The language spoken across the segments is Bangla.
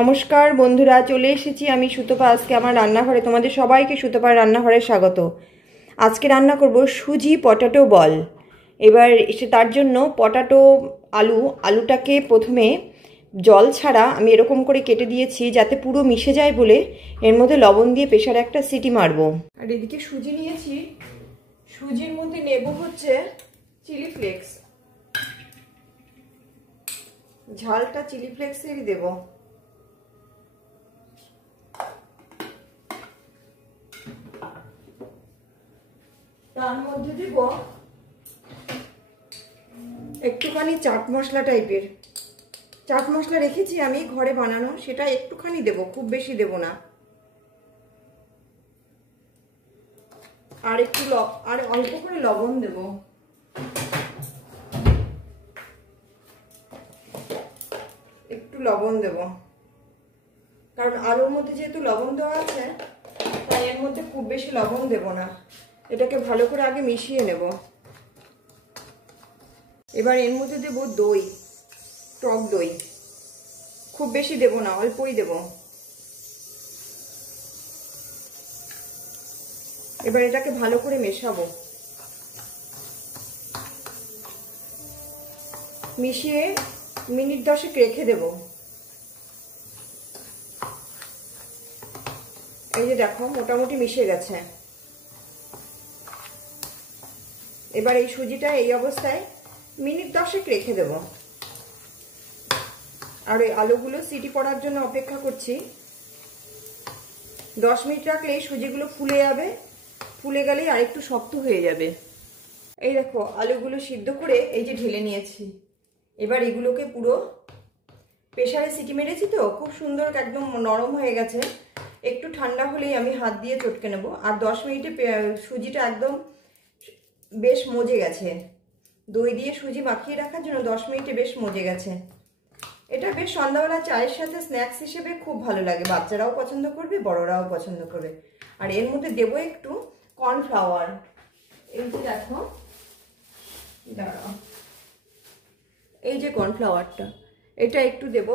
নমস্কার বন্ধুরা, চলে এসেছি আমি সুতপা। আজকে আমার রান্নাঘরে তোমাদের সবাইকে সুতপার রান্নাঘরে স্বাগত। আজকে রান্না করব সুজি পটাটো বল। এবার তার জন্য পটাটো আলুটাকে প্রথমে জল ছাড়া আমি এরকম করে কেটে দিয়েছি যাতে পুরো মিশে যায় বলে। এর মধ্যে লবণ দিয়ে প্রেসারে একটা সিটি মারবো। আর এদিকে সুজি নিয়েছি, সুজির মধ্যে নেব হচ্ছে চিলি ফ্লেক্স। ঝালটা চিলি ফ্লেক্সেরই দেবো। তার মধ্যে দেব একটুখানি চাট মশলা টাইপের। চাট মশলা রেখেছি আমি ঘরে বানানো, সেটা একটুখানি দেব, খুব বেশি দেব না। আর অল্প করে লবণ দেব। একটু লবণ দেব, কারণ আলুর মধ্যে যেহেতু লবণ দেওয়া আছে তাই এর মধ্যে খুব বেশি লবণ দেব না। এটাকে ভালো করে আগে মিশিয়ে নেব। এবার এর মধ্যে দেব দই, টক দই। খুব বেশি দেব না, অল্পই দেব। এবার এটাকে ভালো করে মেশাবো। মিশিয়ে মিনিট 10 রেখে দেব। এই যে দেখো, মোটামুটি মিশে গেছে। এবার এই সুজিটা এই অবস্থায় মিনিট 10 রেখে দেব। আর এই আলুগুলো সিটি পড়ার জন্য অপেক্ষা করছি। 10 মিনিট রাখলে সুজিগুলো ফুলে যাবে, ফুলে গেলেই আরেকটু শক্ত হয়ে যাবে। এই দেখো, আলুগুলো সিদ্ধ করে এই যে ঢেলে নিয়েছি। এবার এগুলোকে পুরো প্রেসারে সিটি মেরেছি তো, খুব সুন্দর একদম নরম হয়ে গেছে। একটু ঠান্ডা হলেই আমি হাত দিয়ে চটকে নেব। আর 10 মিনিটে সুজিটা একদম বেশ মজে গেছে। দই দিয়ে সুজি মাখিয়ে রাখার জন্য 10 মিনিটে বেশ মজে গেছে। এটা বেশ সন্ধ্যাবেলা চায়ের সাথে স্ন্যাক্স হিসেবে খুব ভালো লাগে। বাচ্চারাও পছন্দ করবে, বড়রাও পছন্দ করবে। আর এর মধ্যে দেবো একটু কর্নফ্লাওয়ার। এই যে দেখো, দাঁড়াও, এই যে কর্নফ্লাওয়ারটা, এটা একটু দেব।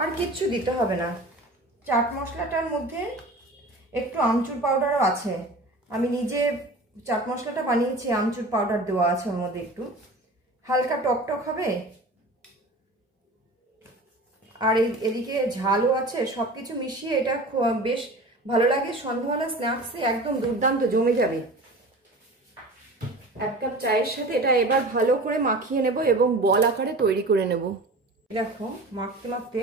আর কিচ্ছু দিতে হবে না। চাট মশলাটার মধ্যে একটু আমচুর পাউডারও আছে। আমি নিজে চাট মশলাটা বানিয়েছি, আমচুর পাউডার দেওয়া আছে ওর মধ্যে। একটু হালকা টকটক হবে। আর এদিকে ঝালও আছে। সব কিছু মিশিয়ে এটা বেশ ভালো লাগে। সন্ধ্যাবেলা স্ন্যাক্সে একদম দুর্দান্ত জমে যাবে। 1 কাপ চায়ের সাথে এটা এবার ভালো করে মাখিয়ে নেব এবং বল আকারে তৈরি করে নেব। দেখো, মাখতে মাখতে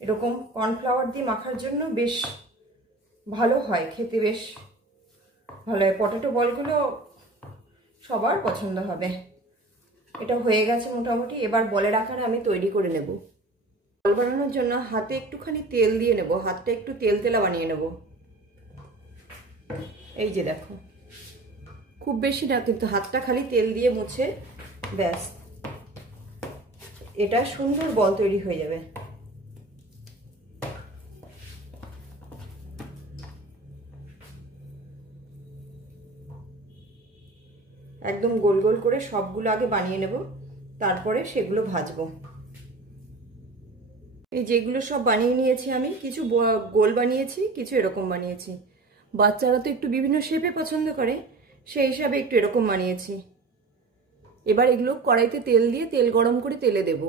এরকম কর্নফ্লাওয়ার দিয়ে মাখার জন্য বেশ ভালো হয়, খেতে বেশ ভালো হয়। পটেটো বলগুলো সবার পছন্দ হবে। এটা হয়ে গেছে মোটামুটি। এবার বলের আকারে আমি তৈরি করে নেব। বল বানানোর জন্য হাতে একটুখানি তেল দিয়ে নেব। হাতটা একটু তেলতেলা বানিয়ে নেব। এই যে দেখো, খুব বেশি না কিন্তু, হাতটা খালি তেল দিয়ে মুছে ব্যাস এটা সুন্দর বল তৈরি হয়ে যাবে। একদম গোল গোল করে সবগুলো আগে বানিয়ে নেব, তারপরে সেগুলো ভাজবো। এই যেগুলো সব বানিয়ে নিয়েছি আমি, কিছু গোল বানিয়েছি, কিছু এরকম বানিয়েছি। বাচ্চারা তো একটু বিভিন্ন শেপে পছন্দ করে, সেই হিসাবে একটু এরকম বানিয়েছি। এবার এগুলো কড়াইতে তেল দিয়ে, তেল গরম করে তেলে দেব।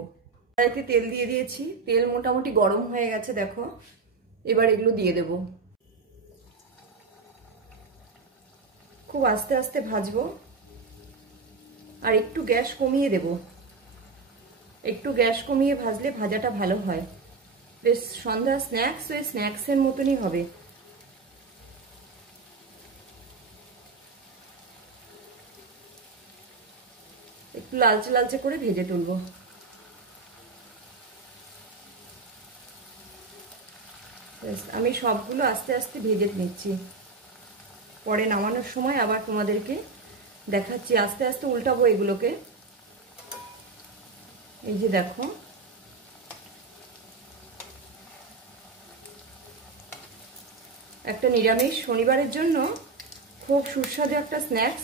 কড়াইতে তেল দিয়ে দিয়েছি, তেল মোটামুটি গরম হয়ে গেছে দেখো। এবার এগুলো দিয়ে দেব। খুব আস্তে আস্তে ভাজবো। আর একটু গ্যাস কমিয়ে দেব। একটু গ্যাস কমিয়ে ভাজলে ভাজাটা ভালো হয়। বেশ সন্ধ্যা স্ন্যাক্স, ওই স্ন্যাক্সের মতনই হবে। একটু লালচে লালচে করে ভেজে তুলবো। আমি সবগুলো আস্তে আস্তে ভেজে নিচ্ছি। পরে নামানোর সময় আবার তোমাদেরকে দেখাচ্ছি। আস্তে আস্তে উল্টাবো এগুলোকে। এই যে দেখো, একটা নিরামিষ শনিবারের জন্য খুব সুস্বাদু একটা স্ন্যাক্স।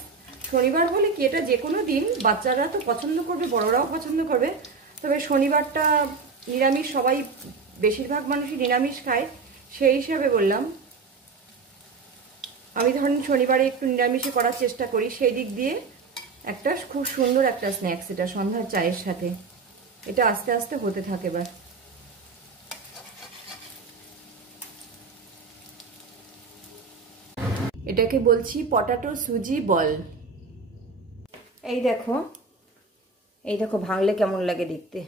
শনিবার বলে কি, এটা যে কোনো দিন বাচ্চারা তো পছন্দ করবে, বড়রাও পছন্দ করবে। তবে শনিবারটা নিরামিষ সবাই বেশিরভাগ মানুষই নিরামিষ খায়, সেই হিসাবে বললাম। আমি ধরেন শনিবারে একটু নিরামিষে করার চেষ্টা করি, সেই দিক দিয়ে একটা খুব সুন্দর একটা স্ন্যাক্স এটা সন্ধ্যার চায়ের সাথে। এটা আস্তে আস্তে হতে থাকে। এবার এটাকে বলছি পটাটো সুজি বল। এই দেখো, এই দেখো ভাঙলে কেমন লাগে দেখতে,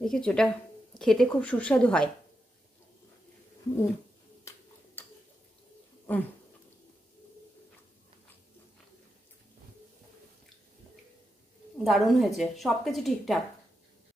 দেখেছো? এটা খেতে খুব সুস্বাদু হয়। দারুণ হয়েছে, সব কিছু ঠিকঠাক।